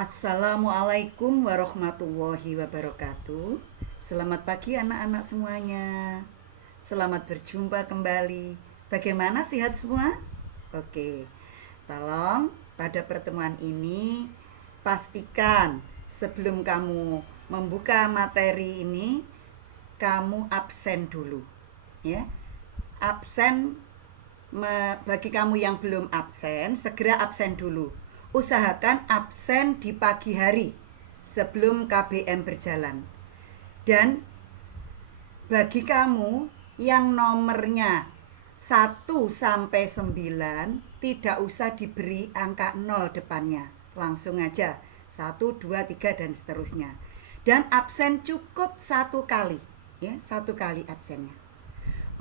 Assalamualaikum warahmatullahi wabarakatuh. Selamat pagi anak-anak semuanya. Selamat berjumpa kembali. Bagaimana, sehat semua? Oke. Tolong pada pertemuan ini pastikan sebelum kamu membuka materi ini kamu absen dulu, ya. Absen, bagi kamu yang belum absen, segera absen dulu. Usahakan absen di pagi hari sebelum KBM berjalan. Dan bagi kamu yang nomornya 1 sampai 9 tidak usah diberi angka 0 depannya. Langsung aja 1, 2, 3 dan seterusnya. Dan absen cukup 1 kali, ya, 1 kali absennya.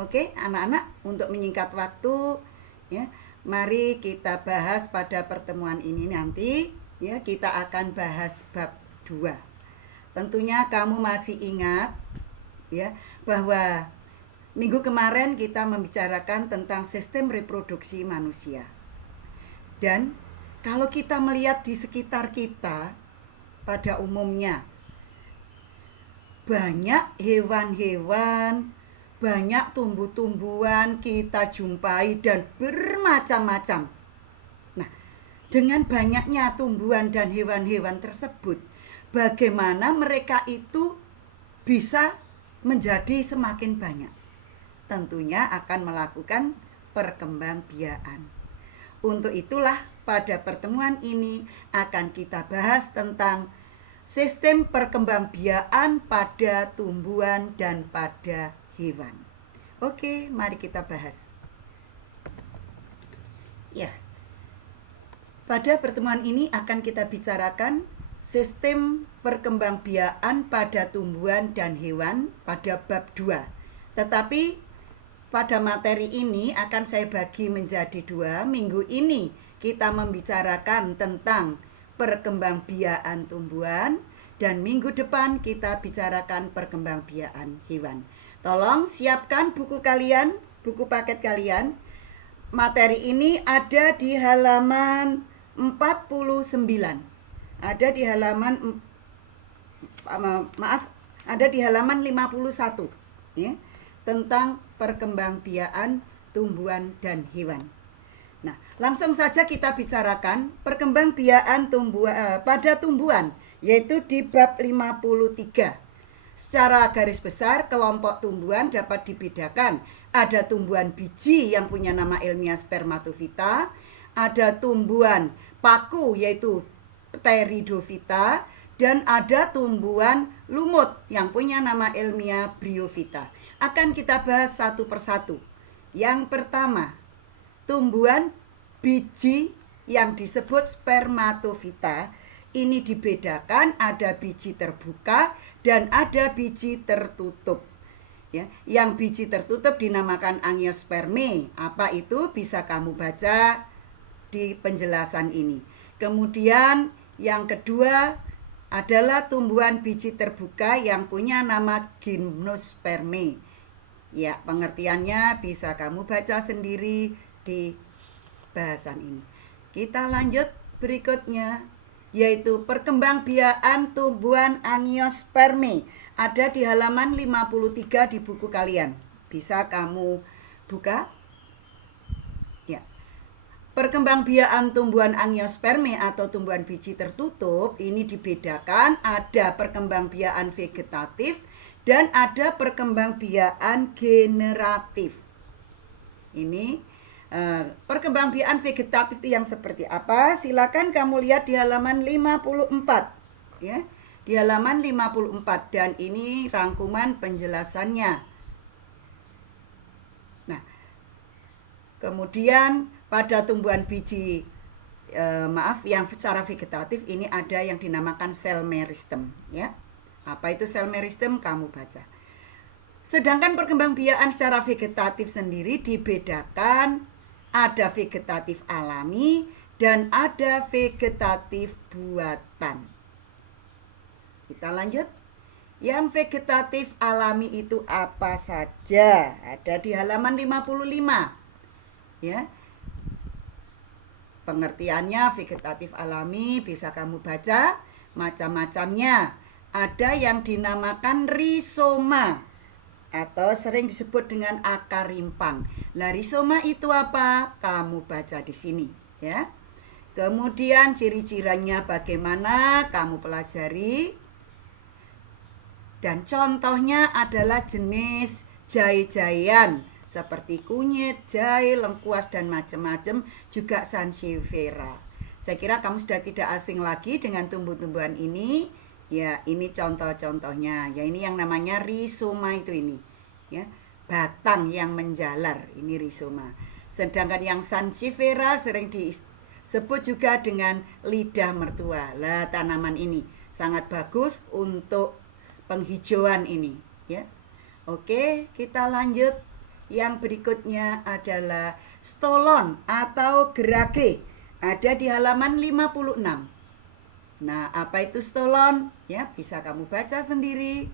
Oke, anak-anak, untuk menyingkat waktu, ya, mari kita bahas pada pertemuan ini nanti, ya, kita akan bahas bab 2. Tentunya kamu masih ingat, ya, bahwa minggu kemarin kita membicarakan tentang sistem reproduksi manusia. Dan kalau kita melihat di sekitar kita, pada umumnya banyak hewan-hewan, banyak tumbuh-tumbuhan kita jumpai dan bermacam-macam. Nah, dengan banyaknya tumbuhan dan hewan-hewan tersebut, bagaimana mereka itu bisa menjadi semakin banyak? Tentunya akan melakukan perkembangbiakan. Untuk itulah pada pertemuan ini akan kita bahas tentang sistem perkembangbiakan pada tumbuhan dan pada hewan. Oke, mari kita bahas. Ya, pada pertemuan ini akan kita bicarakan sistem perkembangbiakan pada tumbuhan dan hewan pada bab 2. Tetapi pada materi ini akan saya bagi menjadi 2. Minggu ini kita membicarakan tentang perkembangbiakan tumbuhan dan minggu depan kita bicarakan perkembangbiakan hewan. Tolong siapkan buku kalian, buku paket kalian. Materi ini ada di halaman 49. Ada di halaman ada di halaman 51, ya, tentang perkembangbiakan tumbuhan dan hewan. Nah, langsung saja kita bicarakan perkembangbiakan pada tumbuhan, yaitu di bab 53. Secara garis besar, kelompok tumbuhan dapat dibedakan. Ada tumbuhan biji yang punya nama ilmiah spermatofita, ada tumbuhan paku yaitu pteridofita, dan ada tumbuhan lumut yang punya nama ilmiah bryofita. Akan kita bahas satu persatu. Yang pertama, tumbuhan biji yang disebut spermatofita. Ini dibedakan, ada biji terbuka dan ada biji tertutup. Ya, yang biji tertutup dinamakan angiosperme. Apa itu? Bisa kamu baca di penjelasan ini. Kemudian yang kedua adalah tumbuhan biji terbuka yang punya nama gymnosperme. Ya, pengertiannya bisa kamu baca sendiri di bahasan ini. Kita lanjut berikutnya, yaitu perkembangbiakan tumbuhan angiosperme. Ada di halaman 53 di buku kalian. Bisa kamu buka. Ya. Perkembangbiakan tumbuhan angiosperme atau tumbuhan biji tertutup ini dibedakan, ada perkembangbiakan vegetatif dan ada perkembangbiakan generatif. Ini perkembangbiakan vegetatif itu yang seperti apa? Silakan kamu lihat di halaman 54, ya. Di halaman 54, dan ini rangkuman penjelasannya. Nah, kemudian pada tumbuhan biji yang secara vegetatif ini ada yang dinamakan sel meristem, ya. Apa itu sel meristem? Kamu baca. Sedangkan perkembangbiakan secara vegetatif sendiri dibedakan, ada vegetatif alami dan ada vegetatif buatan. Kita lanjut. Yang vegetatif alami itu apa saja? Ada di halaman 55. Ya. Pengertiannya vegetatif alami bisa kamu baca macam-macamnya. Ada yang dinamakan rizoma atau sering disebut dengan akar rimpang. Lah rizoma itu apa? Kamu baca di sini ya. Kemudian ciri-cirinya bagaimana? Kamu pelajari. Dan contohnya adalah jenis jahe-jahean seperti kunyit, jahe, lengkuas dan macam-macam, juga sansevieria. Saya kira kamu sudah tidak asing lagi dengan tumbuh-tumbuhan ini. Ya, ini contoh-contohnya. Ya, ini yang namanya rizoma itu ini. Ya, batang yang menjalar, ini rizoma. Sedangkan yang sansevieria sering disebut juga dengan lidah mertua. Lah, tanaman ini sangat bagus untuk penghijauan ini, ya. Oke, kita lanjut. Yang berikutnya adalah stolon atau gerage. Ada di halaman 56. Nah, apa itu stolon? Ya, bisa kamu baca sendiri.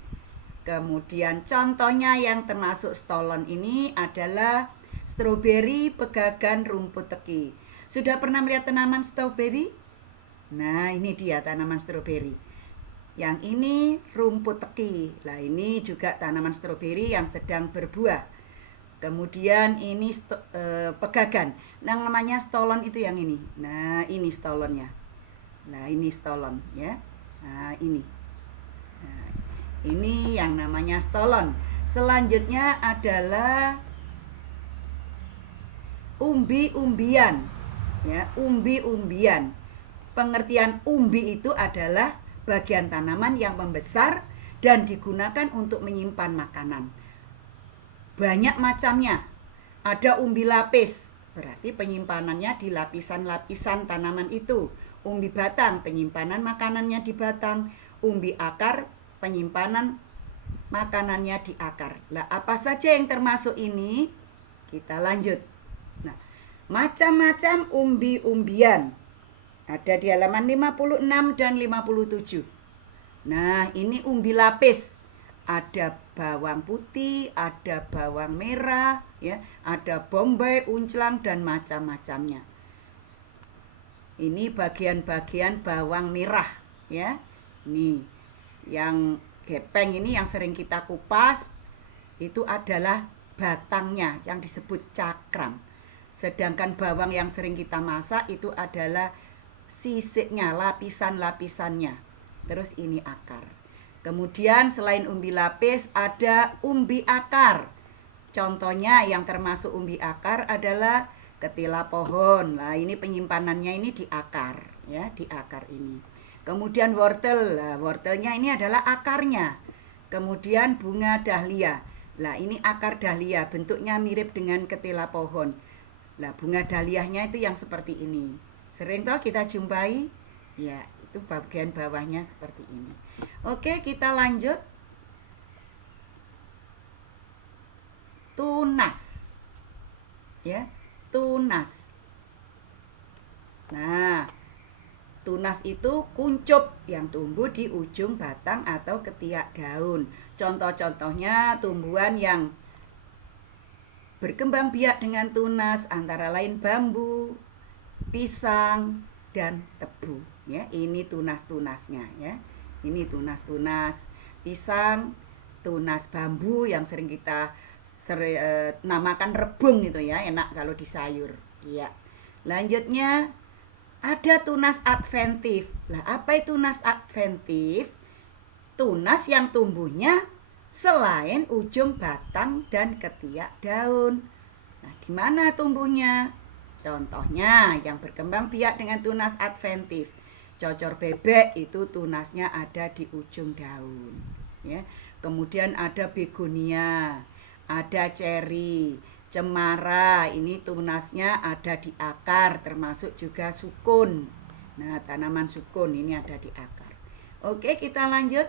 Kemudian contohnya yang termasuk stolon ini adalah stroberi, pegagan, rumput teki. Sudah pernah melihat tanaman stroberi? Nah, ini dia tanaman stroberi. Yang ini rumput teki. Nah, ini juga tanaman stroberi yang sedang berbuah. Kemudian ini pegagan. Nah, namanya stolon itu yang ini. Nah, ini stolonnya. Nah, ini stolon ya. Nah, ini. Nah, ini yang namanya stolon. Selanjutnya adalah umbi-umbian. Ya, umbi-umbian. Pengertian umbi itu adalah bagian tanaman yang membesar dan digunakan untuk menyimpan makanan. Banyak macamnya. Ada umbi lapis, berarti penyimpanannya di lapisan-lapisan tanaman itu. Umbi batang, penyimpanan makanannya di batang. Umbi akar, penyimpanan makanannya di akar. Lah, apa saja yang termasuk ini? Kita lanjut. Nah, macam-macam umbi-umbian ada di halaman 56 dan 57. Nah, ini umbi lapis. Ada bawang putih, ada bawang merah, ya, ada bombay, unclang dan macam-macamnya. Ini bagian-bagian bawang merah, ya. Ini yang gepeng ini yang sering kita kupas itu adalah batangnya yang disebut cakram. Sedangkan bawang yang sering kita masak itu adalah sisiknya, lapisan-lapisannya. Terus ini akar. Kemudian selain umbi lapis ada umbi akar. Contohnya yang termasuk umbi akar adalah ketila pohon. Nah, ini penyimpanannya ini di akar, ya, di akar ini. Kemudian wortel. Nah, wortelnya ini adalah akarnya. Kemudian bunga dahlia. Nah, ini akar dahlia, bentuknya mirip dengan ketila pohon. Nah, bunga dahlianya itu yang seperti ini. Sering toh kita jumpai, ya, itu bagian bawahnya seperti ini. Oke, kita lanjut. Tunas, ya, tunas. Nah, tunas itu kuncup yang tumbuh di ujung batang atau ketiak daun. Contoh-contohnya tumbuhan yang berkembang biak dengan tunas antara lain bambu, pisang, dan tebu. Ya, ini tunas-tunasnya, ya. Ini tunas-tunas pisang, tunas bambu yang sering kita namakan rebung itu ya, enak kalau di sayur. Ya. Lanjutnya ada tunas adventif. Lah, apa itu tunas adventif? Tunas yang tumbuhnya selain ujung batang dan ketiak daun. Nah, di mana tumbuhnya? Contohnya yang berkembang biak dengan tunas adventif. Cocor bebek itu tunasnya ada di ujung daun, ya. Kemudian ada begonia, ada ceri, cemara, ini tunasnya ada di akar, termasuk juga sukun. Nah, tanaman sukun ini ada di akar. Oke, kita lanjut.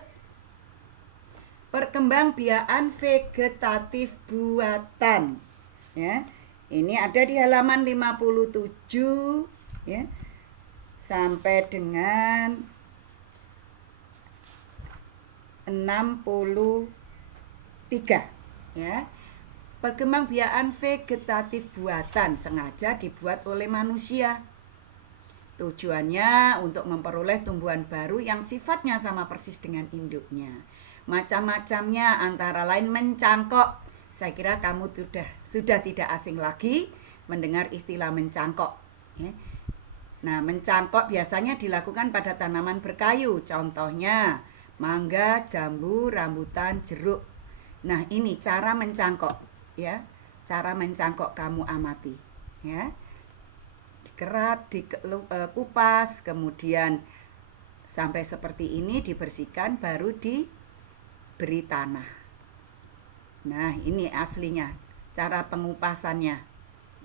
Perkembangbiakan vegetatif buatan, ya. Ini ada di halaman 57, ya, sampai dengan 63, ya. Perkembangbiakan vegetatif buatan sengaja dibuat oleh manusia. Tujuannya untuk memperoleh tumbuhan baru yang sifatnya sama persis dengan induknya. Macam-macamnya antara lain mencangkok. Saya kira kamu sudah tidak asing lagi mendengar istilah mencangkok. Ya. Nah, mencangkok biasanya dilakukan pada tanaman berkayu. Contohnya mangga, jambu, rambutan, jeruk. Nah, ini cara mencangkok, ya. Cara mencangkok kamu amati, ya. Dikerat, dikupas, kemudian sampai seperti ini dibersihkan, baru diberi tanah. Nah, ini aslinya cara pengupasannya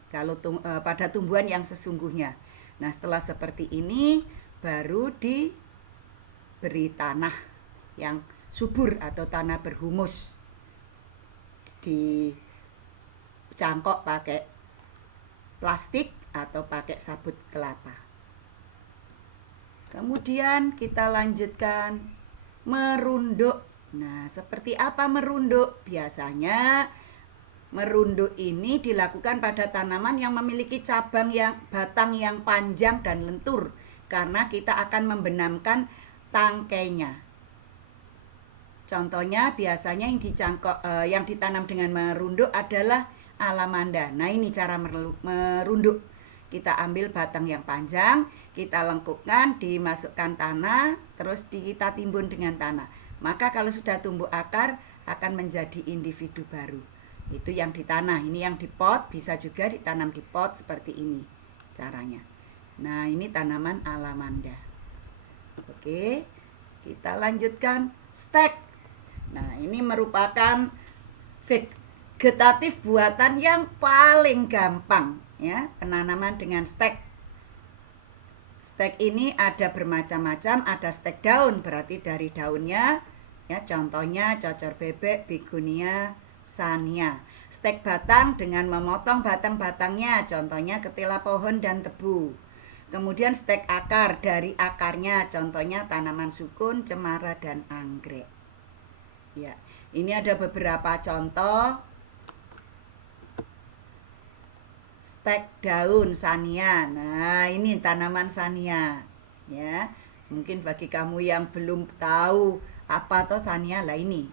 kalau pada tumbuhan yang sesungguhnya. Nah, setelah seperti ini baru diberi tanah yang subur atau tanah berhumus. Dicangkok pakai plastik atau pakai sabut kelapa. Kemudian kita lanjutkan merunduk. Nah, seperti apa merunduk? Biasanya merunduk ini dilakukan pada tanaman yang memiliki batang yang panjang dan lentur, karena kita akan membenamkan tangkainya. Contohnya biasanya yang ditanam dengan merunduk adalah alamanda. Nah, ini cara merunduk. Kita ambil batang yang panjang, kita lengkupkan, dimasukkan tanah, terus kita timbun dengan tanah. Maka kalau sudah tumbuh akar akan menjadi individu baru. Itu yang di tanah. Ini yang di pot, bisa juga ditanam di pot seperti ini caranya. Nah, ini tanaman alamanda. Oke, kita lanjutkan stek. Nah, ini merupakan vegetatif buatan yang paling gampang, ya, penanaman dengan stek. Stek ini ada bermacam-macam, ada stek daun, berarti dari daunnya, ya, contohnya cocor bebek, begonia, sania. Stek batang dengan memotong batang-batangnya, contohnya ketela pohon dan tebu. Kemudian stek akar, dari akarnya, contohnya tanaman sukun, cemara, dan anggrek. Ya, ini ada beberapa contoh stek daun sania. Nah, ini tanaman sania, ya. Mungkin bagi kamu yang belum tahu apa toh sania, lah ini.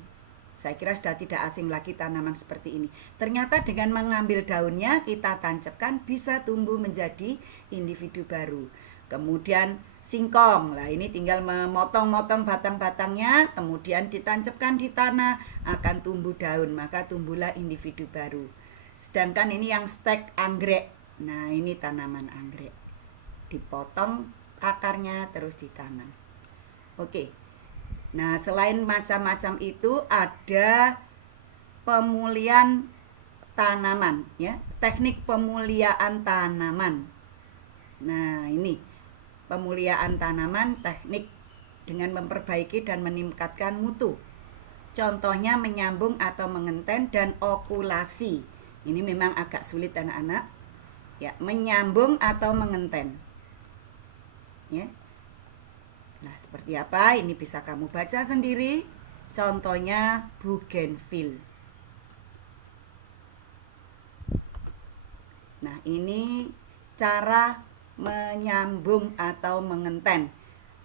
Saya kira sudah tidak asing lagi tanaman seperti ini. Ternyata dengan mengambil daunnya kita tancapkan bisa tumbuh menjadi individu baru. Kemudian singkong, lah ini tinggal memotong-motong batang-batangnya, kemudian ditancapkan di tanah, akan tumbuh daun, maka tumbuhlah individu baru. Sedangkan ini yang stek anggrek. Nah, ini tanaman anggrek. Dipotong akarnya terus ditanam. Oke. Nah, selain macam-macam itu ada pemulihan tanaman, ya, teknik pemuliaan tanaman. Nah, ini pemuliaan tanaman, teknik dengan memperbaiki dan meningkatkan mutu. Contohnya menyambung atau mengenten dan okulasi. Ini memang agak sulit anak-anak. Ya, menyambung atau mengenten. Ya. Nah, seperti apa? Ini bisa kamu baca sendiri. Contohnya bougainville. Nah, ini cara menyambung atau mengenten.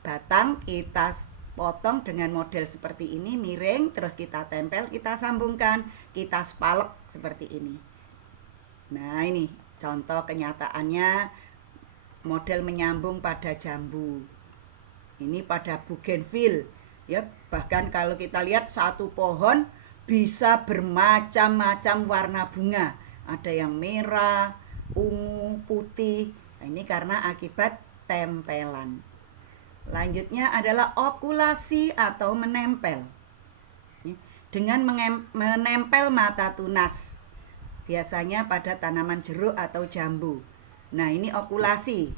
Batang kita potong dengan model seperti ini, miring, terus kita tempel, kita sambungkan, kita spalek seperti ini. Nah, ini contoh kenyataannya model menyambung pada jambu. Ini pada bougainville, ya. Bahkan kalau kita lihat satu pohon bisa bermacam-macam warna bunga. Ada yang merah, ungu, putih. Nah, ini karena akibat tempelan. Lanjutnya adalah okulasi atau menempel. Dengan menempel mata tunas. Biasanya pada tanaman jeruk atau jambu. Nah, ini okulasi,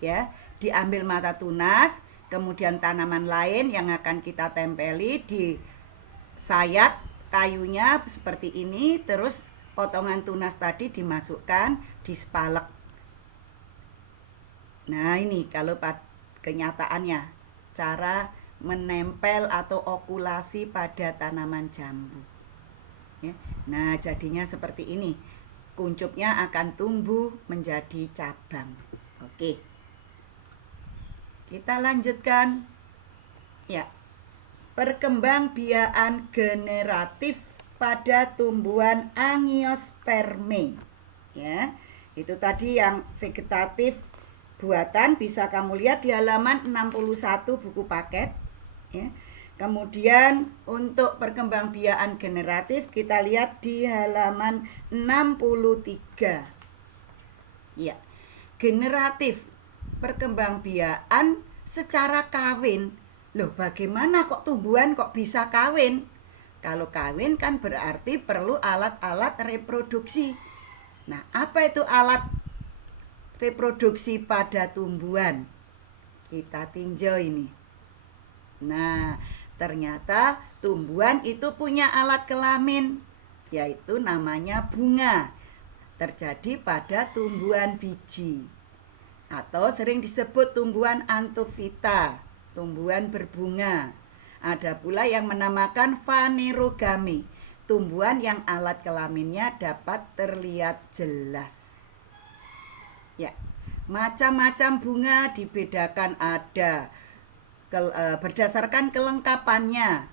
ya. Diambil mata tunas, kemudian tanaman lain yang akan kita tempeli di sayat kayunya seperti ini, terus potongan tunas tadi dimasukkan, dispalek. Nah, ini kalau kenyataannya cara menempel atau okulasi pada tanaman jambu. Ya. Nah, jadinya seperti ini. Kuncupnya akan tumbuh menjadi cabang. Oke. Kita lanjutkan. Ya. Perkembangbiakan generatif pada tumbuhan angiosperme. Ya. Itu tadi yang vegetatif buatan bisa kamu lihat di halaman 61 buku paket, ya. Kemudian untuk perkembangbiakan generatif kita lihat di halaman 63. Ya. Generatif perkembangbiakan secara kawin. Loh, bagaimana kok tumbuhan kok bisa kawin? Kalau kawin kan berarti perlu alat-alat reproduksi. Nah, apa itu alat reproduksi pada tumbuhan? Kita tinjau ini. Nah, ternyata tumbuhan itu punya alat kelamin, yaitu namanya bunga. Terjadi pada tumbuhan biji, atau sering disebut tumbuhan antofita, tumbuhan berbunga. Ada pula yang menamakan fanerogami, tumbuhan yang alat kelaminnya dapat terlihat jelas. Ya, macam-macam bunga dibedakan ada berdasarkan kelengkapannya.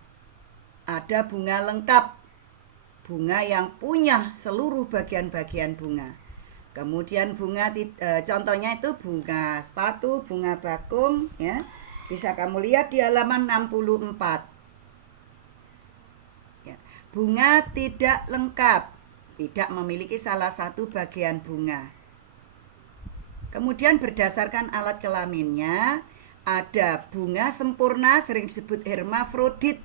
Ada bunga lengkap, bunga yang punya seluruh bagian-bagian bunga. Kemudian bunga contohnya itu bunga sepatu, bunga bakung, ya. Bisa kamu lihat di halaman 64. Ya. Bunga tidak lengkap, tidak memiliki salah satu bagian bunga. Kemudian berdasarkan alat kelaminnya, ada bunga sempurna sering disebut hermafrodit,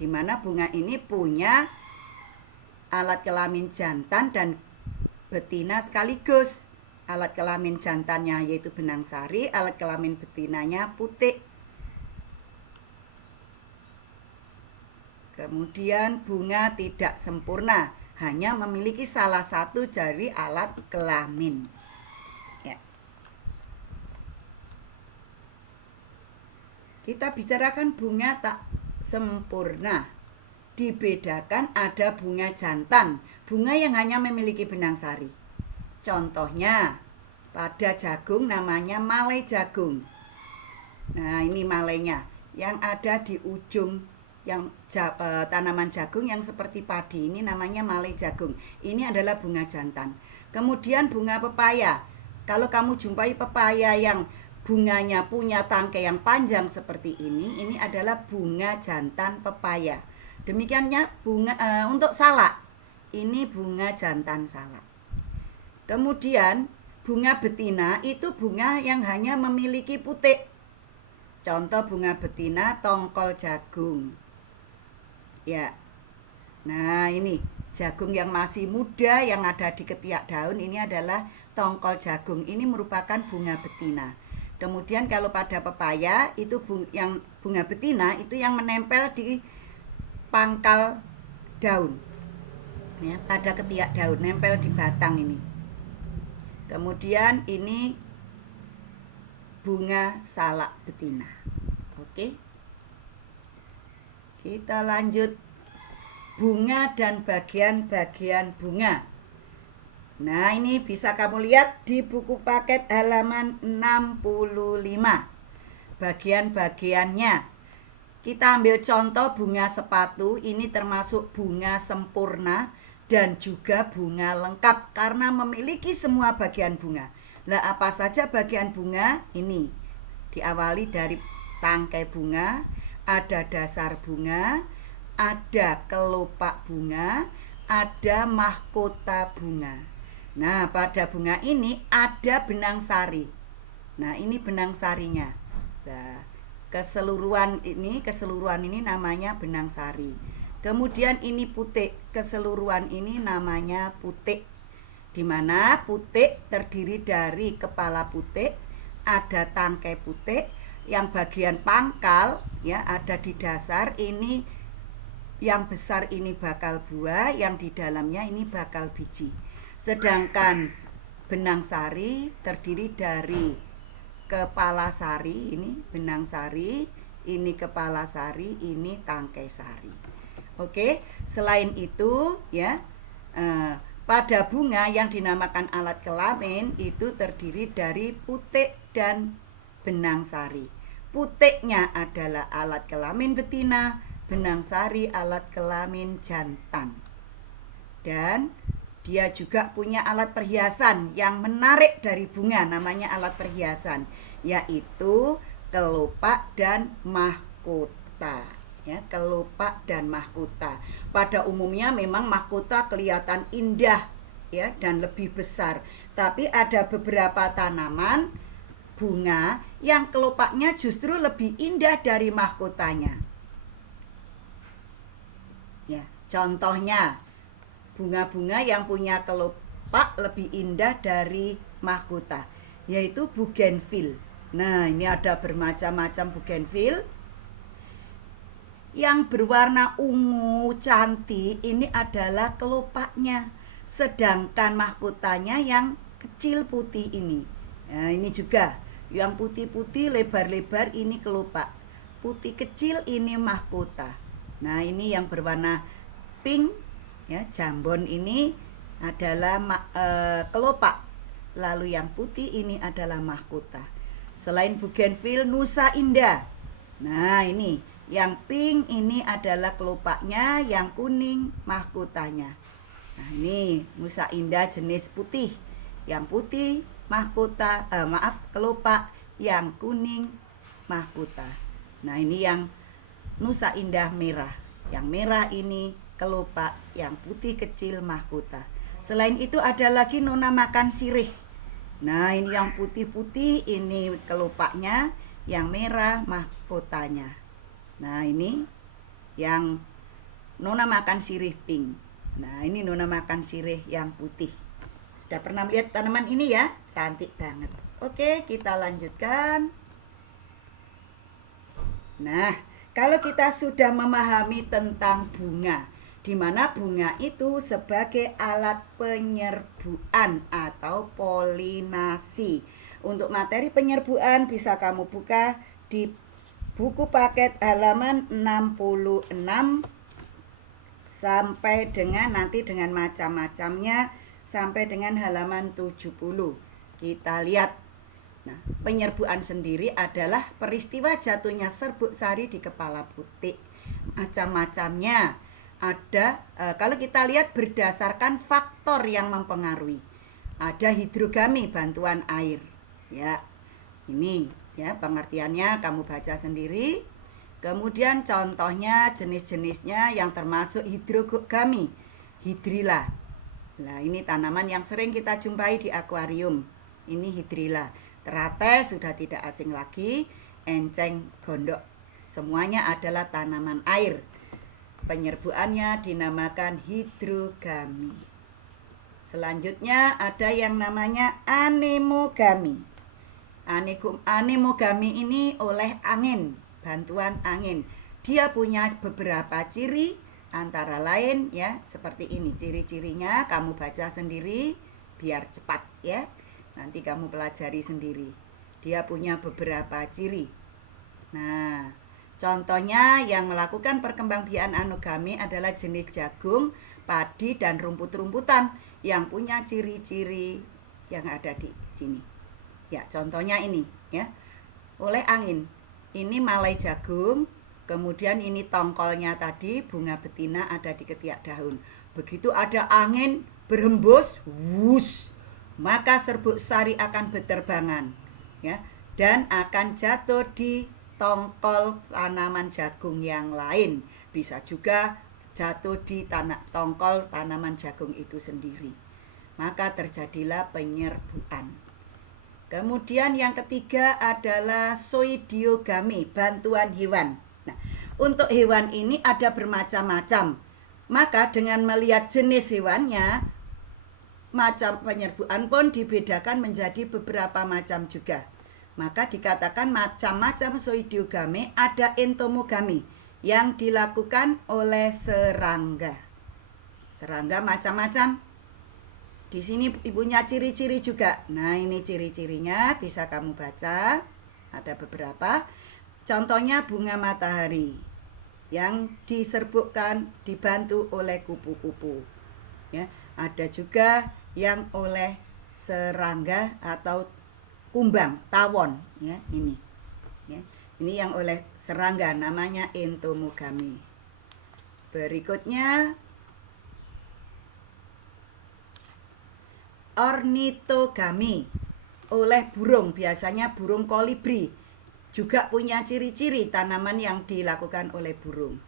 di mana bunga ini punya alat kelamin jantan dan betina sekaligus. Alat kelamin jantannya yaitu benang sari, alat kelamin betinanya putik. Kemudian bunga tidak sempurna, hanya memiliki salah satu dari alat kelamin. Ya. Kita bicarakan bunga tak sempurna. Dibedakan ada bunga jantan, bunga yang hanya memiliki benang sari. Contohnya pada jagung namanya malai jagung. Nah, ini malainya yang ada di ujung yang tanaman jagung yang seperti padi, ini namanya malai jagung. Ini adalah bunga jantan. Kemudian bunga pepaya. Kalau kamu jumpai pepaya yang bunganya punya tangkai yang panjang seperti ini adalah bunga jantan pepaya. Demikiannya bunga untuk salak. Ini bunga jantan salak. Kemudian bunga betina itu bunga yang hanya memiliki putik. Contoh bunga betina tongkol jagung. Ya. Nah, ini jagung yang masih muda yang ada di ketiak daun ini adalah tongkol jagung. Ini merupakan bunga betina. Kemudian kalau pada pepaya itu yang bunga betina itu yang menempel di pangkal daun. Ya, pada ketiak daun, nempel di batang ini. Kemudian ini bunga salak betina. Oke. Kita lanjut bunga dan bagian-bagian bunga. Nah, ini bisa kamu lihat di buku paket halaman 65. Bagian-bagiannya. Kita ambil contoh bunga sepatu, ini termasuk bunga sempurna dan juga bunga lengkap karena memiliki semua bagian bunga. Lah, apa saja bagian bunga? Ini diawali dari tangkai bunga, ada dasar bunga, ada kelopak bunga, ada mahkota bunga. Nah, pada bunga ini ada benang sari. Nah, ini benang sarinya. Nah, keseluruhan ini namanya benang sari. Kemudian ini putik, keseluruhan ini namanya putik. Di mana putik terdiri dari kepala putik, ada tangkai putik, yang bagian pangkal ya ada di dasar, ini yang besar ini bakal buah, yang di dalamnya ini bakal biji. Sedangkan benang sari terdiri dari kepala sari, ini benang sari, ini kepala sari, ini tangkai sari. Oke, selain itu ya pada bunga yang dinamakan alat kelamin itu terdiri dari putik dan benang sari. putiknya adalah alat kelamin betina, benang sari alat kelamin jantan. Dan dia juga punya alat perhiasan yang menarik dari bunga, namanya alat perhiasan, yaitu kelopak dan mahkota. Ya, kelopak dan mahkota. Pada umumnya memang mahkota kelihatan indah ya dan lebih besar, tapi ada beberapa tanaman bunga yang kelopaknya justru lebih indah dari mahkotanya. Ya, contohnya bunga-bunga yang punya kelopak lebih indah dari mahkota, yaitu bougainville. Nah, ini ada bermacam-macam bougainville. Yang berwarna ungu cantik ini adalah kelopaknya, sedangkan mahkotanya yang kecil putih ini. Nah, ini juga yang putih-putih lebar-lebar ini kelopak, putih kecil ini mahkota. Nah, ini yang berwarna pink ya, jambon ini adalah kelopak, lalu yang putih ini adalah mahkota. Selain bougainville, Nusa Indah. Nah, ini yang pink ini adalah kelopaknya, yang kuning mahkotanya. Nah, ini Nusa Indah jenis putih. Yang putih mahkota, kelopak, yang kuning mahkota. Nah, ini yang Nusa Indah merah. Yang merah ini kelopak, yang putih kecil mahkota. Selain itu ada lagi nona makan sirih. Nah, ini yang putih-putih ini kelopaknya, yang merah mahkotanya. Nah, ini yang nona makan sirih pink. Nah, ini nona makan sirih yang putih. Sudah pernah lihat tanaman ini ya? Cantik banget. Oke, kita lanjutkan. Nah, kalau kita sudah memahami tentang bunga, di mana bunga itu sebagai alat penyerbuan atau polinasi. Untuk materi penyerbuan bisa kamu buka di buku paket halaman 66 sampai dengan nanti dengan macam-macamnya sampai dengan halaman 70. Kita lihat. Nah, penyerbuan sendiri adalah peristiwa jatuhnya serbuk sari di kepala putik. Macam-macamnya ada, kalau kita lihat berdasarkan faktor yang mempengaruhi. Ada hidrogami, bantuan air. Ya, ini ya pengertiannya kamu baca sendiri. Kemudian contohnya jenis-jenisnya yang termasuk hidrogami, hidrilla. Nah, ini tanaman yang sering kita jumpai di akuarium. Ini hidrilla. Teratai sudah tidak asing lagi, enceng gondok. Semuanya adalah tanaman air. Penyerbuannya dinamakan hidrogami. Selanjutnya ada yang namanya anemogami. Anemogami ini oleh angin, bantuan angin. Dia punya beberapa ciri, antara lain ya seperti ini. Ciri-cirinya kamu baca sendiri biar cepat ya. Nanti kamu pelajari sendiri. Dia punya beberapa ciri. Nah, contohnya yang melakukan perkembangbiakan anogami adalah jenis jagung, padi, dan rumput-rumputan yang punya ciri-ciri yang ada di sini. Ya, contohnya ini ya. Oleh angin. Ini malai jagung, kemudian ini tongkolnya tadi bunga betina ada di ketiak daun. Begitu ada angin berhembus, wush, maka serbuk sari akan berterbangan ya dan akan jatuh di tongkol tanaman jagung yang lain. Bisa juga jatuh di tongkol tanaman jagung itu sendiri. Maka terjadilah penyerbuan. Kemudian yang ketiga adalah zoidiogami, bantuan hewan. Nah, untuk hewan ini ada bermacam-macam. Maka dengan melihat jenis hewannya, macam penyerbuan pun dibedakan menjadi beberapa macam juga. Maka dikatakan macam-macam zoidiogami, ada entomogami yang dilakukan oleh serangga. Serangga macam-macam. Di sini ibunya ciri-ciri juga. Nah, ini ciri-cirinya bisa kamu baca. Ada beberapa. Contohnya bunga matahari yang diserbukkan dibantu oleh kupu-kupu. Ya, ada juga yang oleh serangga atau kumbang, tawon ya ini. Ya. Ini yang oleh serangga, namanya entomogami. Berikutnya ornitogami, oleh burung, biasanya burung kolibri. Juga punya ciri-ciri tanaman yang dilakukan oleh burung.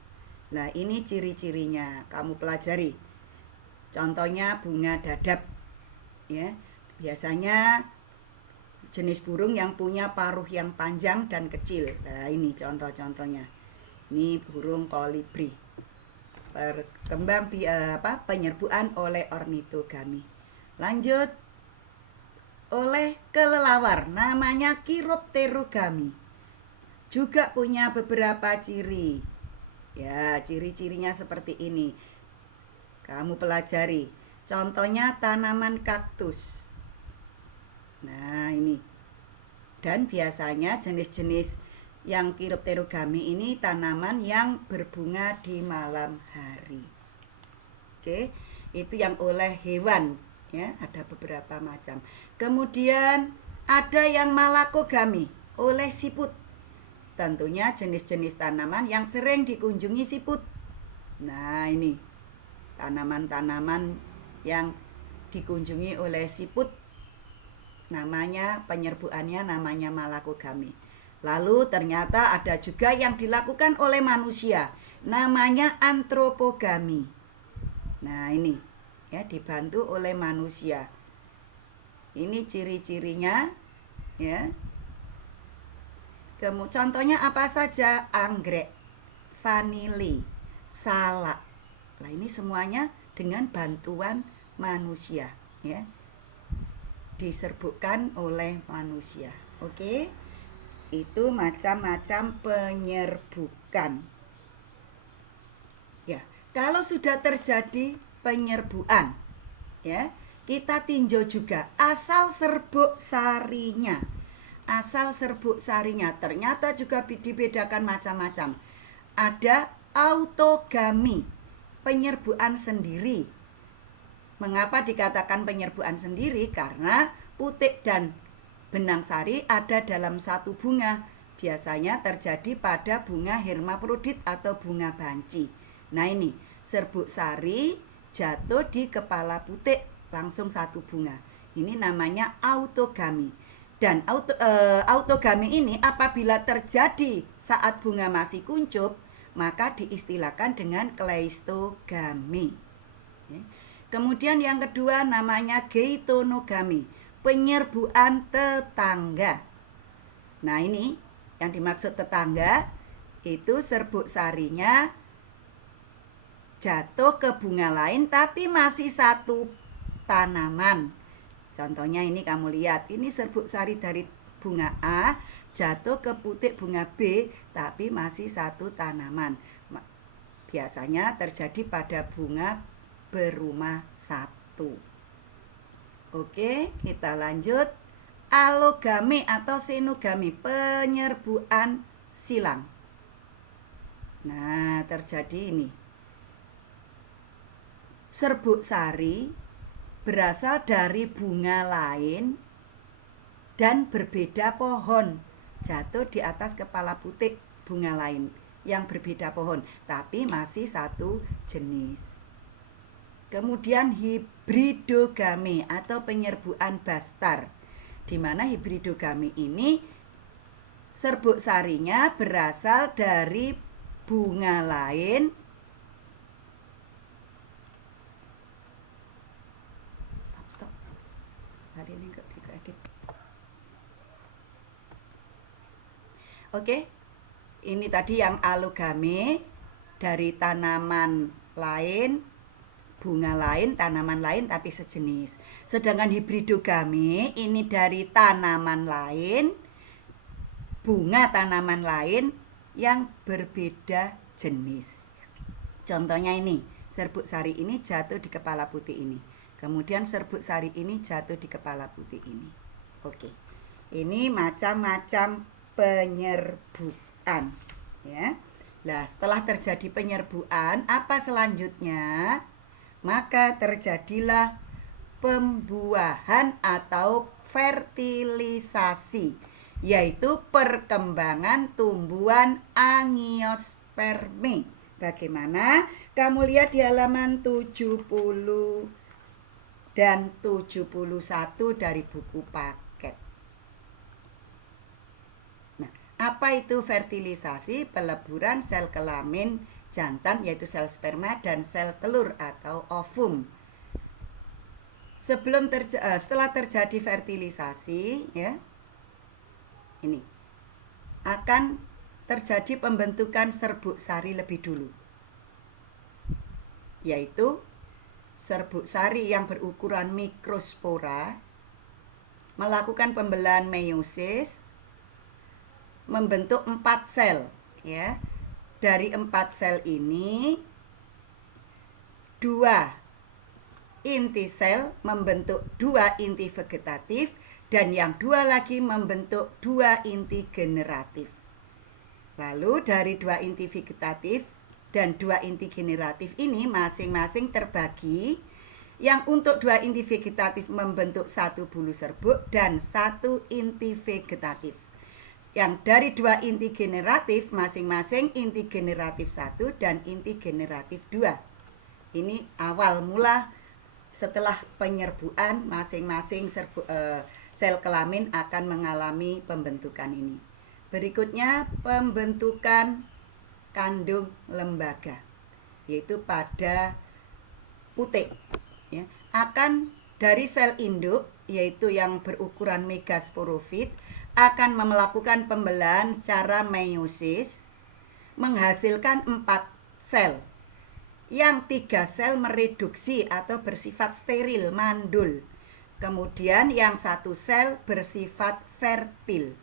Nah, ini ciri-cirinya, kamu pelajari. Contohnya bunga dadap, ya. Biasanya jenis burung yang punya paruh yang panjang dan kecil. Nah, ini contoh-contohnya. Ini burung kolibri. Penyerbuan oleh ornitogami. Lanjut, oleh kelelawar, namanya chiropterogami. Juga punya beberapa ciri. Ya, ciri-cirinya seperti ini. Kamu pelajari. Contohnya tanaman kaktus. Nah, ini. Dan biasanya jenis-jenis yang chiropterogami ini tanaman yang berbunga di malam hari. Oke, itu yang oleh hewan, ya, ada beberapa macam. Kemudian ada yang malakogami, oleh siput. Tentunya jenis-jenis tanaman yang sering dikunjungi siput. Nah, ini tanaman-tanaman yang dikunjungi oleh siput, namanya penyerbuannya namanya malakogami. Lalu ternyata ada juga yang dilakukan oleh manusia, namanya antropogami. Nah, ini ya, dibantu oleh manusia. Ini ciri-cirinya, ya. Contohnya apa saja? Anggrek, vanili, salak. Nah, ini semuanya dengan bantuan manusia, ya. Diserbukkan oleh manusia. Oke. Itu macam-macam penyerbukan. Ya, kalau sudah terjadi penyerbuan, ya, kita tinjau juga asal serbuk sarinya. Asal serbuk sarinya ternyata juga dibedakan macam-macam. Ada autogami, penyerbuan sendiri. Mengapa dikatakan penyerbuan sendiri? Karena putik dan benang sari ada dalam satu bunga. Biasanya terjadi pada bunga hermaprodit atau bunga banci. Nah, ini serbuk sari jatuh di kepala putik, langsung satu bunga. Ini namanya autogami. Dan autogami ini apabila terjadi saat bunga masih kuncup, maka diistilahkan dengan kleistogami. Kemudian yang kedua namanya geitonogami, penyerbuan tetangga. Nah, ini yang dimaksud tetangga, itu serbuk sarinya jatuh ke bunga lain tapi masih satu tanaman. Contohnya ini kamu lihat, ini serbuk sari dari bunga A jatuh ke putik bunga B tapi masih satu tanaman. Biasanya terjadi pada bunga berumah satu. Oke, kita lanjut. Alogami atau senogami, penyerbuan silang. Nah, terjadi ini. Serbuk sari berasal dari bunga lain dan berbeda pohon. Jatuh di atas kepala putik bunga lain yang berbeda pohon, tapi masih satu jenis. Kemudian hibridogami atau penyerbuan bastar, di mana hibridogami ini serbuk sarinya berasal dari bunga lain hari ini enggak edit. Oke, ini tadi yang alogami dari tanaman lain, bunga lain, tanaman lain tapi sejenis. Sedangkan hibridogami ini dari tanaman lain, bunga tanaman lain yang berbeda jenis. Contohnya ini, serbuk sari ini jatuh di kepala putih ini. Kemudian serbuk sari ini jatuh di kepala putih ini. Oke. Ini macam-macam penyerbukan, ya. Nah, setelah terjadi penyerbukan, apa selanjutnya? Maka terjadilah pembuahan atau fertilisasi. yaitu perkembangan tumbuhan angiosperme. Bagaimana? Kamu lihat di halaman 70 dan 71 dari buku paket. Nah, apa itu fertilisasi? Peleburan sel kelamin jantan yaitu sel sperma dan sel telur atau ovum. Setelah terjadi fertilisasi, ya, ini akan terjadi pembentukan serbuk sari lebih dulu, yaitu serbuk sari yang berukuran mikrospora melakukan pembelahan meiosis, membentuk 4 sel, ya. Dari 4 sel ini 2 inti sel membentuk 2 inti vegetatif dan yang 2 lagi membentuk 2 inti generatif. Lalu dari 2 inti vegetatif dan 2 inti generatif ini masing-masing terbagi. Yang untuk 2 inti vegetatif membentuk 1 bulu serbuk dan 1 inti vegetatif. Yang dari 2 inti generatif masing-masing inti generatif 1 dan inti generatif 2. Ini awal mula setelah penyerbukan masing-masing sel kelamin akan mengalami pembentukan ini. Berikutnya pembentukan kandung lembaga, yaitu pada putik, ya. Akan dari sel induk, yaitu yang berukuran megasporofit, akan melakukan pembelahan secara meiosis, menghasilkan 4 sel. Yang 3 sel mereduksi atau bersifat steril, mandul. Kemudian yang 1 sel bersifat fertil.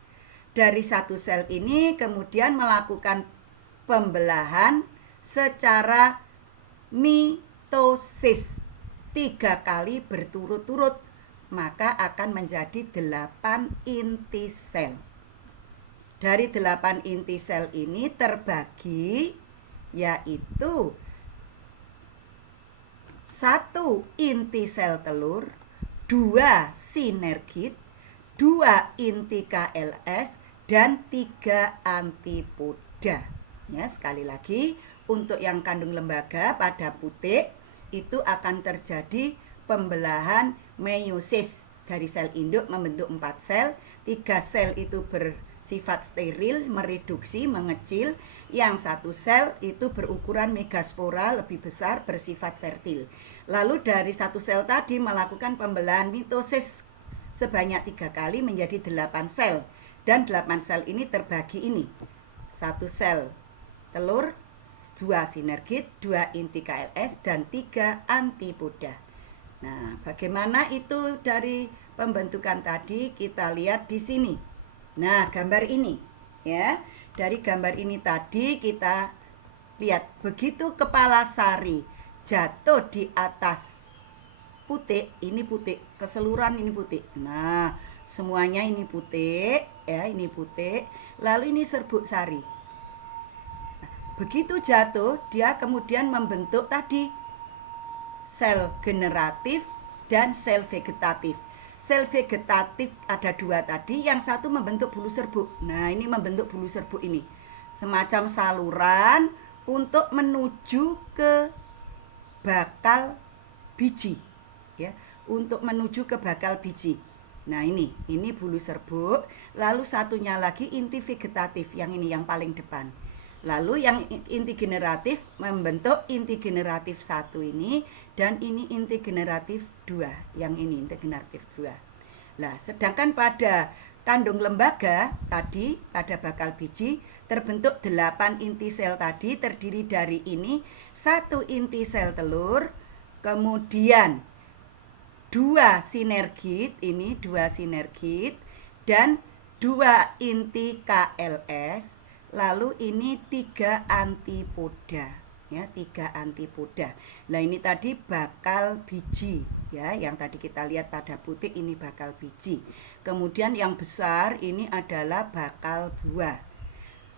Dari 1 sel ini kemudian melakukan pembelahan secara mitosis 3 kali berturut-turut, maka akan menjadi 8 inti sel. Dari 8 inti sel ini terbagi, yaitu 1 inti sel telur, 2 sinergit, 2 inti KLS, dan 3 antipoda. Ya, sekali lagi, untuk yang kandung lembaga pada putik itu akan terjadi pembelahan meiosis. Dari sel induk membentuk 4 sel, 3 sel itu bersifat steril, mereduksi, mengecil. Yang 1 sel itu berukuran megaspora, lebih besar, bersifat fertil. Lalu dari 1 sel tadi melakukan pembelahan mitosis sebanyak 3 kali menjadi 8 sel. Dan 8 sel ini terbagi ini. 1 sel telur, 2 sinergit, 2 inti KLS, dan 3 antipoda. Nah, bagaimana itu dari pembentukan tadi? Kita lihat di sini. Nah, gambar ini, ya. Dari gambar ini tadi kita lihat, begitu kepala sari jatuh di atas putik, ini putik, keseluruhan ini putik. Nah, semuanya ini putik, ya, ini putik. Lalu ini serbuk sari. Nah, begitu jatuh, dia kemudian membentuk tadi sel generatif dan sel vegetatif. Sel vegetatif ada 2 tadi, yang 1 membentuk bulu serbuk. Nah, ini membentuk bulu serbuk ini. Semacam saluran untuk menuju ke bakal biji, ya, untuk menuju ke bakal biji. Nah, ini bulu serbuk, lalu satunya lagi inti vegetatif, yang ini yang paling depan. Lalu yang inti generatif membentuk inti generatif 1 ini, dan ini inti generatif 2, yang ini inti generatif 2. Nah, sedangkan pada kandung lembaga tadi, pada bakal biji, terbentuk 8 inti sel tadi, terdiri dari ini 1 inti sel telur, kemudian 2 sinergit, ini 2 sinergit, dan 2 inti KLS, lalu ini 3 antipoda, ya, 3 antipoda. Nah, ini tadi bakal biji, ya, yang tadi kita lihat pada putik ini bakal biji. Kemudian yang besar ini adalah bakal buah.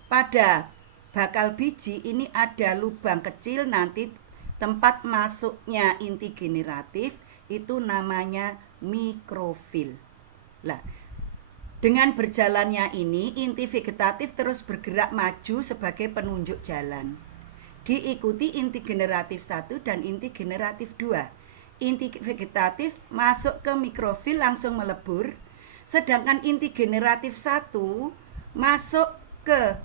Pada bakal biji ini ada lubang kecil, nanti tempat masuknya inti generatif, itu namanya mikrofil. Nah, Dengan berjalannya ini, inti vegetatif terus bergerak maju sebagai penunjuk jalan. Diikuti inti generatif 1 dan inti generatif 2. Inti vegetatif masuk ke mikrofil langsung melebur, sedangkan inti generatif 1 masuk ke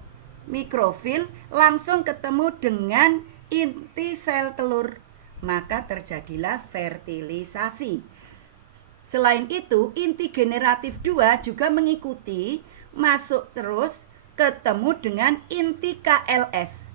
mikrofil langsung ketemu dengan inti sel telur. Maka terjadilah fertilisasi. Selain itu, inti generatif 2 juga mengikuti, masuk terus, ketemu dengan inti KLS.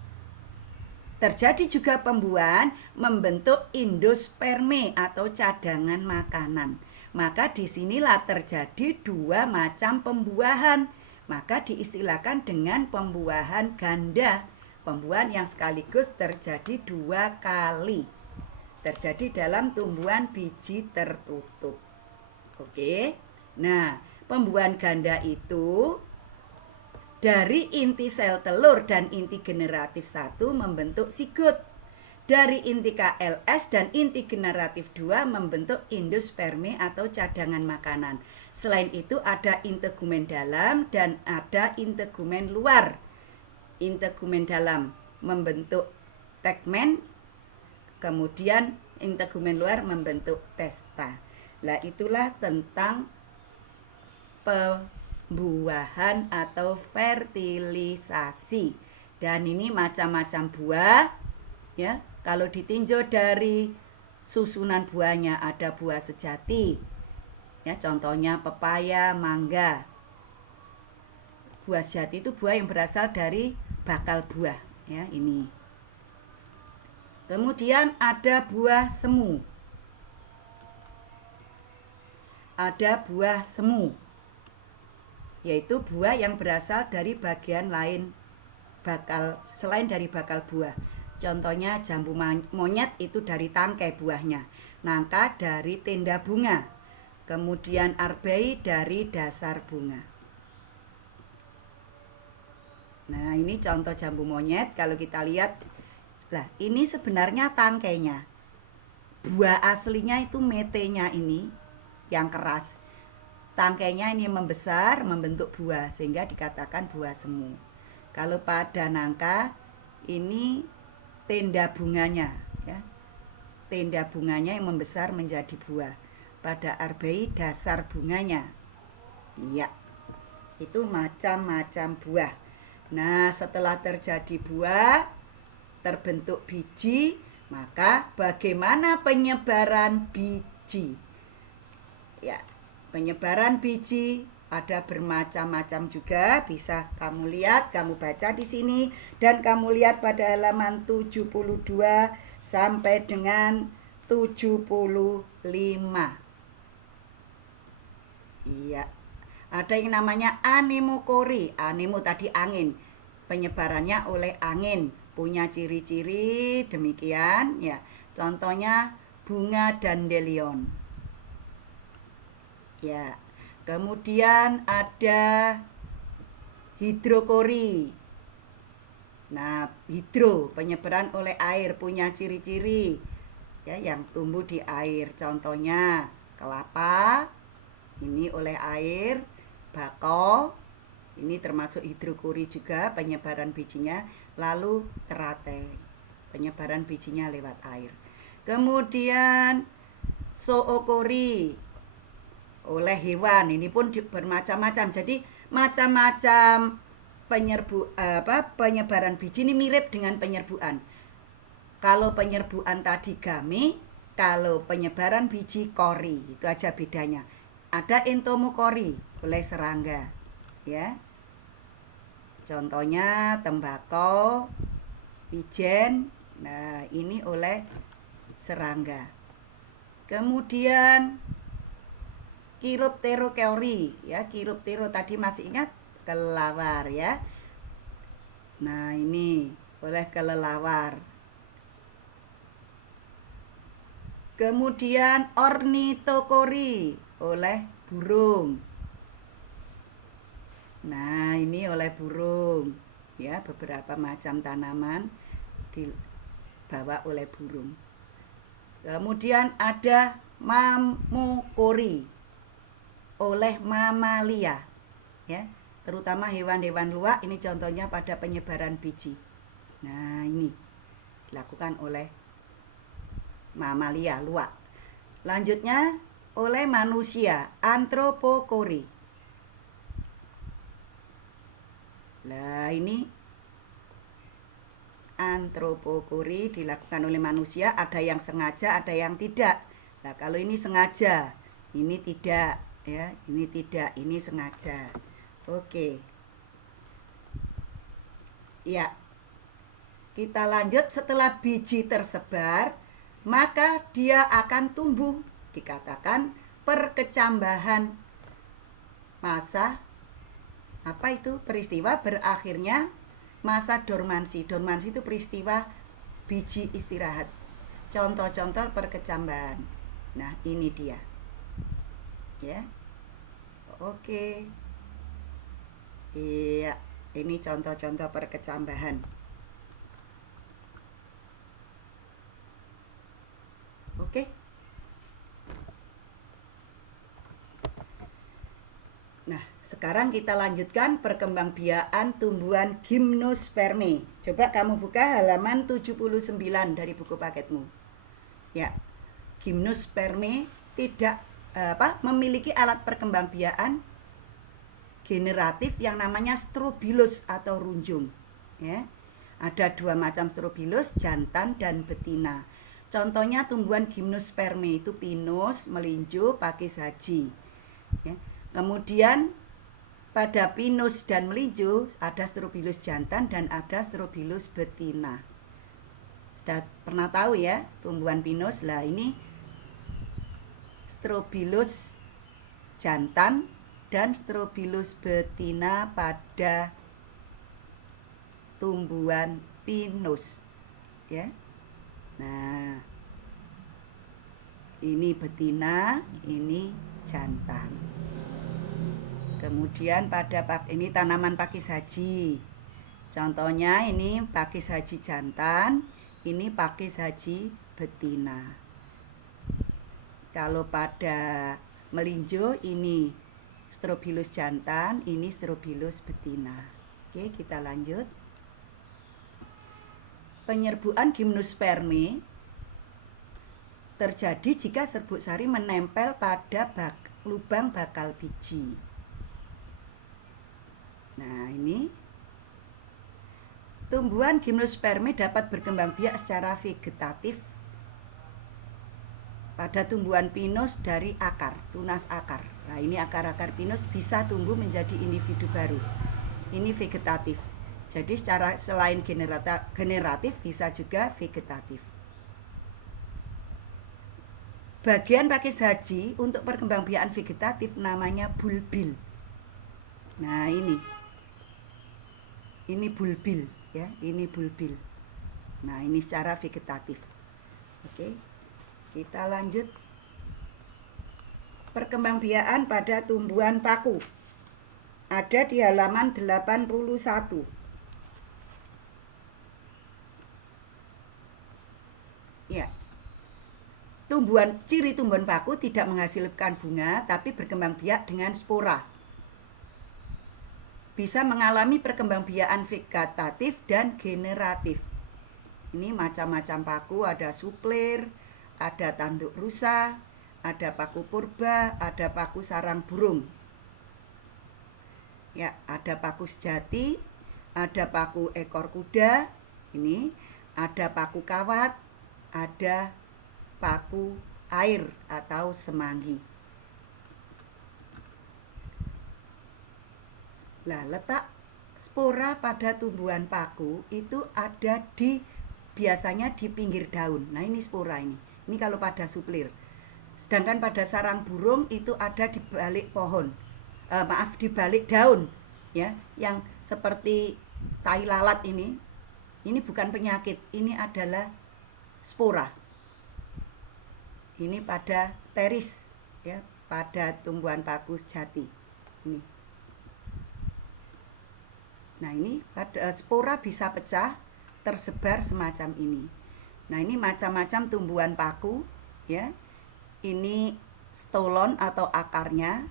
Terjadi juga pembuahan membentuk endosperme atau cadangan makanan. Maka disinilah terjadi dua macam pembuahan. Maka diistilahkan dengan pembuahan ganda. Pembuahan yang sekaligus terjadi 2 kali. Terjadi dalam tumbuhan biji tertutup. Oke. Nah, pembuahan ganda itu dari inti sel telur dan inti generatif 1 membentuk sigot. Dari inti KLS dan inti generatif 2 membentuk endosperme atau cadangan makanan. Selain itu ada integumen dalam dan ada integumen luar. Integumen dalam membentuk tegmen, kemudian integumen luar membentuk testa. Nah, itulah tentang pembuahan atau fertilisasi. Dan ini macam-macam buah, ya. Kalau ditinjau dari susunan buahnya ada buah sejati. Ya, contohnya pepaya, mangga. Buah sejati itu buah yang berasal dari bakal buah, ya, ini. Kemudian ada buah semu. Ada buah semu, yaitu buah yang berasal dari bagian lain bakal selain dari bakal buah. Contohnya jambu monyet itu dari tangkai buahnya, nangka dari tenda bunga, kemudian arbei dari dasar bunga. Nah, ini contoh jambu monyet. Kalau kita lihat, lah ini sebenarnya tangkainya. Buah aslinya itu metenya ini yang keras. Tangkainya ini membesar, membentuk buah, sehingga dikatakan buah semu. Kalau pada nangka, ini tenda bunganya, ya. Tenda bunganya yang membesar menjadi buah. Pada arbei, dasar bunganya. Iya, itu macam-macam buah. Nah, setelah terjadi buah, terbentuk biji, maka bagaimana penyebaran biji? Ya, penyebaran biji ada bermacam-macam juga, bisa kamu lihat, kamu baca di sini, dan kamu lihat pada halaman 72 sampai dengan 75. Iya, ada yang namanya anemokori. Anemo tadi angin, penyebarannya oleh angin, punya ciri-ciri demikian, ya. Contohnya bunga dandelion. Ya, kemudian ada hidrokori. Nah, hidro penyebaran oleh air, punya ciri-ciri, ya, yang tumbuh di air. Contohnya kelapa, ini oleh air, bakau, ini termasuk hidrokori juga penyebaran bijinya. Lalu teratai, penyebaran bijinya lewat air. Kemudian zookori, oleh hewan, ini pun bermacam-macam. Jadi macam-macam penyebaran biji ini mirip dengan penyerbuan. Kalau penyerbuan tadi game, kalau penyebaran biji kori, itu aja bedanya. Ada entomokori oleh serangga, ya. Contohnya tembakau, wijen. Nah, ini oleh serangga. Kemudian Chiropterokeori, ya, Chiroptero tadi masih ingat kelelawar, ya. Nah, ini oleh kelelawar. Kemudian ornitokori oleh burung. Nah, ini oleh burung, ya, beberapa macam tanaman dibawa oleh burung. Kemudian ada mamukori oleh mamalia. ya. Terutama hewan-hewan luwak, ini contohnya pada penyebaran biji. Nah, ini dilakukan oleh mamalia luwak. Lanjutnya oleh manusia, antropokori. Nah, ini antropokori dilakukan oleh manusia, ada yang sengaja, ada yang tidak. Nah, kalau ini sengaja, ini tidak, ya, ini tidak, ini sengaja. Oke. Ya. Kita lanjut, setelah biji tersebar, maka dia akan tumbuh. Dikatakan perkecambahan. Masa apa itu? Peristiwa berakhirnya masa dormansi. Dormansi itu peristiwa biji istirahat. Contoh-contoh perkecambahan. Nah, ini dia. Ya. Oke. Iya, ini contoh-contoh perkecambahan. Oke. Nah, sekarang kita lanjutkan perkembangbiakan tumbuhan gimnosperme. Coba kamu buka halaman 79 dari buku paketmu. Ya. Gimnosperme tidak memiliki alat perkembangbiakan generatif yang namanya strobilus atau runjung. Ya. Ada dua macam strobilus, jantan dan betina. Contohnya tumbuhan gimnosperme itu pinus, melinjo, pakis haji. Ya. Kemudian pada pinus dan melinjo ada strobilus jantan dan ada strobilus betina. Sudah pernah tahu ya tumbuhan pinus? Lah ini strobilus jantan dan strobilus betina pada tumbuhan pinus. Ya. Nah, ini betina, ini jantan. Kemudian pada ini tanaman pakis haji. Contohnya ini pakis haji jantan, ini pakis haji betina. Kalau pada melinjo ini strobilus jantan, ini strobilus betina. Oke, kita lanjut. Penyerbukan gimnosperme terjadi jika serbuk sari menempel pada lubang bakal biji. Nah, ini tumbuhan gimnosperme dapat berkembang biak secara vegetatif pada tumbuhan pinus dari akar, tunas akar. Nah, ini akar-akar pinus bisa tumbuh menjadi individu baru. Ini vegetatif. Jadi secara selain generatif bisa juga vegetatif. Bagian pakis haji untuk perkembangbiakan vegetatif namanya bulbil. Nah, ini bulbil ya, ini bulbil. Nah, ini secara vegetatif. Oke. Kita lanjut. Perkembangbiakan pada tumbuhan paku. Ada di halaman 81. Ya. Ciri tumbuhan paku tidak menghasilkan bunga tapi berkembang biak dengan spora. Bisa mengalami perkembangbiakan vegetatif dan generatif. Ini macam-macam paku, ada suplir, ada tanduk rusa, ada paku purba, ada paku sarang burung. Ya, ada paku sejati, ada paku ekor kuda, ini ada paku kawat, ada paku air atau semanggi. Lah, letak spora pada tumbuhan paku itu ada biasanya di pinggir daun. Nah, ini spora ini. Ini kalau pada suplir. Sedangkan pada sarang burung itu ada di balik pohon. Di balik daun, ya, yang seperti tai lalat ini. Ini bukan penyakit, ini adalah spora. Ini pada teris, ya, pada tumbuhan paku sejati. Ini. Nah, ini pada spora bisa pecah, tersebar semacam ini. Nah, ini macam-macam tumbuhan paku, ya. Ini stolon atau akarnya.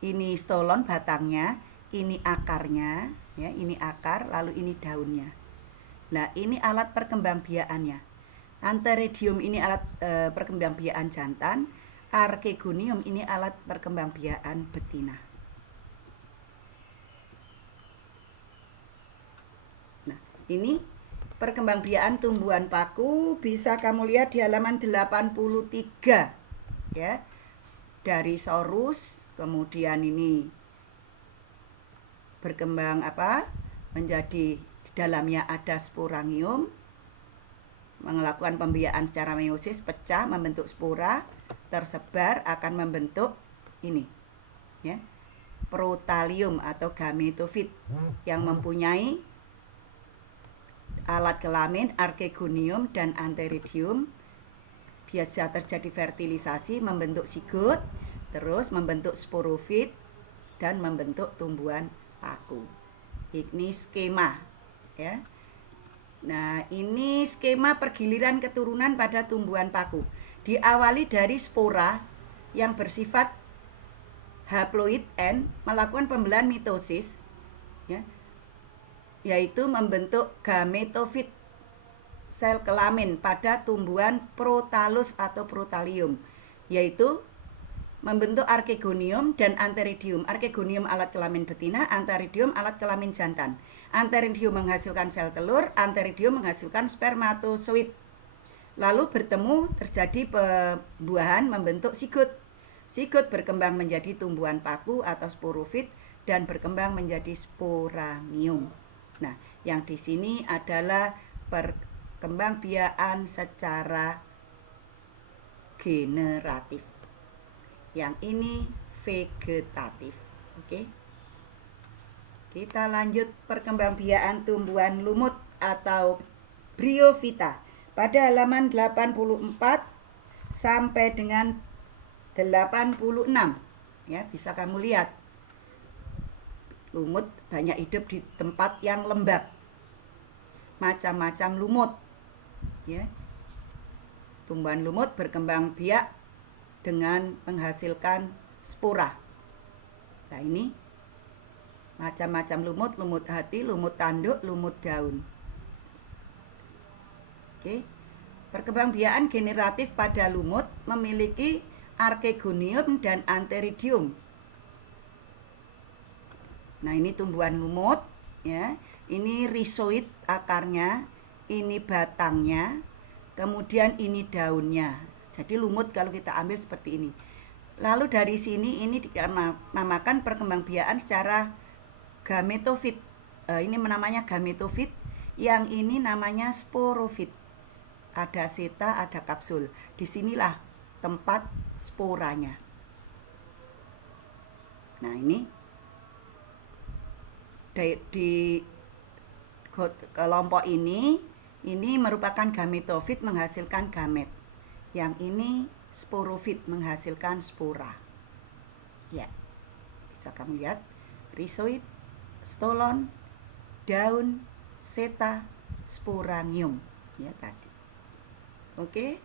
Ini stolon batangnya, ini akarnya, ya, ini akar, lalu ini daunnya. Nah, ini alat perkembangbiakannya. Antheridium ini alat perkembangbiakan jantan, Archegonium ini alat perkembangbiakan betina. Nah, ini perkembangbiakan tumbuhan paku bisa kamu lihat di halaman 83 ya. Dari sorus, kemudian ini berkembang menjadi di dalamnya ada sporangium, melakukan pembiakan secara meiosis, pecah membentuk spora, tersebar akan membentuk ini ya, protalium atau gametofit yang mempunyai alat kelamin Archegonium dan Antheridium. Biasa terjadi fertilisasi, membentuk sigot, terus membentuk sporofit dan membentuk tumbuhan paku. Ini skema ya. Nah, ini skema pergiliran keturunan pada tumbuhan paku. Diawali dari spora yang bersifat haploid N melakukan pembelahan mitosis ya, yaitu membentuk gametofit sel kelamin pada tumbuhan protalus atau protalium, yaitu membentuk Archegonium dan Antheridium. Archegonium alat kelamin betina, Antheridium alat kelamin jantan. Antheridium menghasilkan sel telur, Antheridium menghasilkan spermatozoid. Lalu bertemu terjadi pembuahan membentuk sigot. Sigot berkembang menjadi tumbuhan paku atau sporofit dan berkembang menjadi sporangium. Nah, yang di sini adalah perkembangbiakan secara generatif. Yang ini vegetatif. Oke. Kita lanjut perkembangbiakan tumbuhan lumut atau bryophyta pada halaman 84 sampai dengan 86 ya, bisa kamu lihat. Lumut banyak hidup di tempat yang lembab. Macam-macam lumut ya. Tumbuhan lumut berkembang biak dengan menghasilkan spora. Nah, ini macam-macam lumut, lumut hati, lumut tanduk, lumut daun. Oke. Perkembangbiakan generatif pada lumut memiliki Archegonium dan Antheridium. Nah, ini tumbuhan lumut ya. Ini rhizoid akarnya, ini batangnya, kemudian ini daunnya. Jadi lumut kalau kita ambil seperti ini. Lalu dari sini ini dinamakan perkembangbiakan secara gametofit. Ini namanya gametofit, yang ini namanya sporofit. Ada seta, ada kapsul. Disinilah tempat sporanya. Nah, ini di kelompok ini merupakan gametofit menghasilkan gamet. Yang ini sporofit menghasilkan spora. Ya, bisa kamu lihat rhizoid, stolon, daun, seta, sporangium ya tadi. Oke.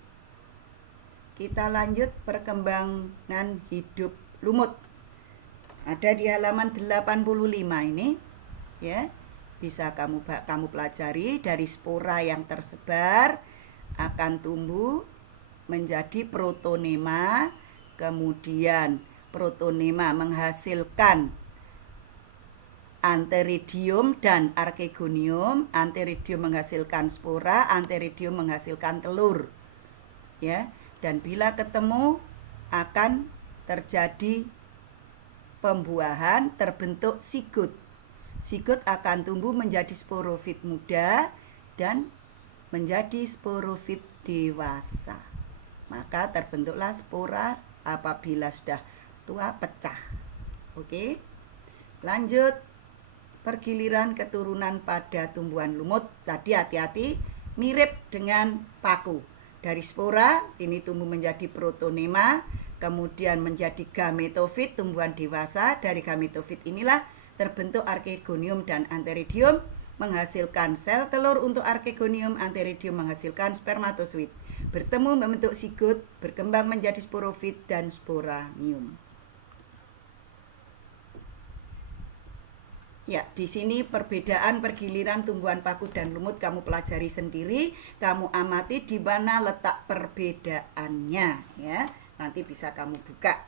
Kita lanjut perkembangan hidup lumut. Ada di halaman 85 ini ya. Bisa kamu pelajari dari spora yang tersebar akan tumbuh menjadi protonema, kemudian protonema menghasilkan Antheridium dan Archegonium. Antheridium menghasilkan spora, Antheridium menghasilkan telur. Ya, dan bila ketemu akan terjadi pembuahan, terbentuk sigot. Sigot akan tumbuh menjadi sporofit muda dan menjadi sporofit dewasa. Maka terbentuklah spora, apabila sudah tua pecah. Oke. Lanjut pergiliran keturunan pada tumbuhan lumut. Tadi hati-hati, mirip dengan paku. Dari spora ini tumbuh menjadi protonema, kemudian menjadi gametofit, tumbuhan dewasa. Dari gametofit inilah terbentuk Archegonium dan Antheridium, menghasilkan sel telur untuk Archegonium, Antheridium menghasilkan spermatozoid. Bertemu membentuk sigot, berkembang menjadi sporofit dan sporangium. Ya, di sini perbedaan pergiliran tumbuhan paku dan lumut kamu pelajari sendiri, kamu amati di mana letak perbedaannya ya. Nanti bisa kamu buka.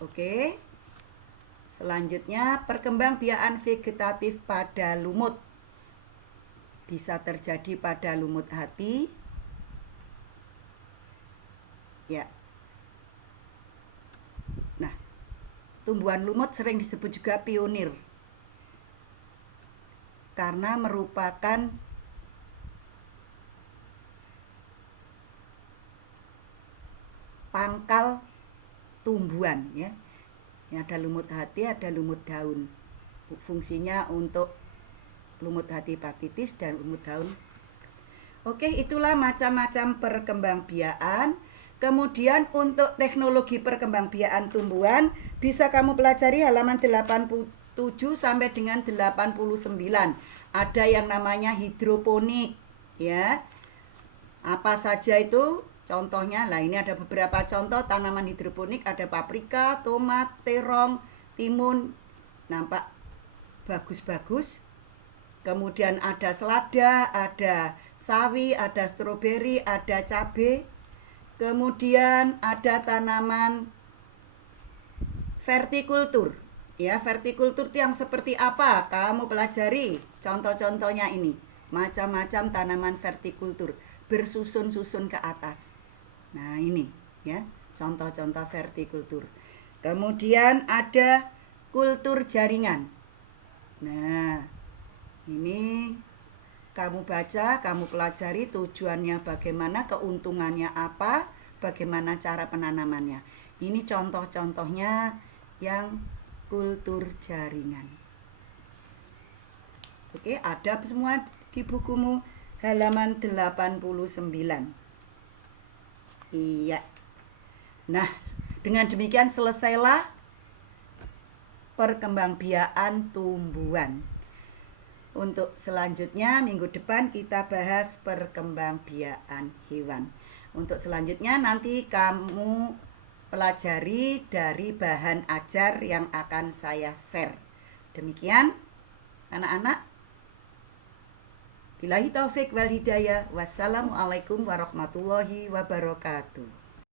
Oke. Selanjutnya, perkembangbiakan vegetatif pada lumut. Bisa terjadi pada lumut hati. Ya. Nah, tumbuhan lumut sering disebut juga pionir karena merupakan pangkal tumbuhan ya. Ini ada lumut hati, ada lumut daun. Fungsinya untuk lumut hati hepatitis dan lumut daun. Oke, itulah macam-macam perkembangbiakan. Kemudian untuk teknologi perkembangbiakan tumbuhan bisa kamu pelajari halaman 87 sampai dengan 89. Ada yang namanya hidroponik ya. Apa saja itu? Contohnya, lah ini ada beberapa contoh tanaman hidroponik, ada paprika, tomat, terong, timun. Nampak bagus-bagus. Kemudian ada selada, ada sawi, ada stroberi, ada cabai. Kemudian ada tanaman vertikultur. Ya, vertikultur itu yang seperti apa? Kamu pelajari contoh-contohnya ini. Macam-macam tanaman vertikultur bersusun-susun ke atas. Nah, ini ya, contoh-contoh vertikultur. Kemudian ada kultur jaringan. Nah, ini kamu baca, kamu pelajari tujuannya bagaimana, keuntungannya apa, bagaimana cara penanamannya. Ini contoh-contohnya yang kultur jaringan. Oke, ada semua di bukumu halaman 89. Iya. Nah, dengan demikian selesailah perkembangbiakan tumbuhan. Untuk selanjutnya minggu depan kita bahas perkembangbiakan hewan. Untuk selanjutnya nanti kamu pelajari dari bahan ajar yang akan saya share. Demikian anak-anak. Billahi taufik wal hidayah. Wassalamualaikum warahmatullahi wabarakatuh.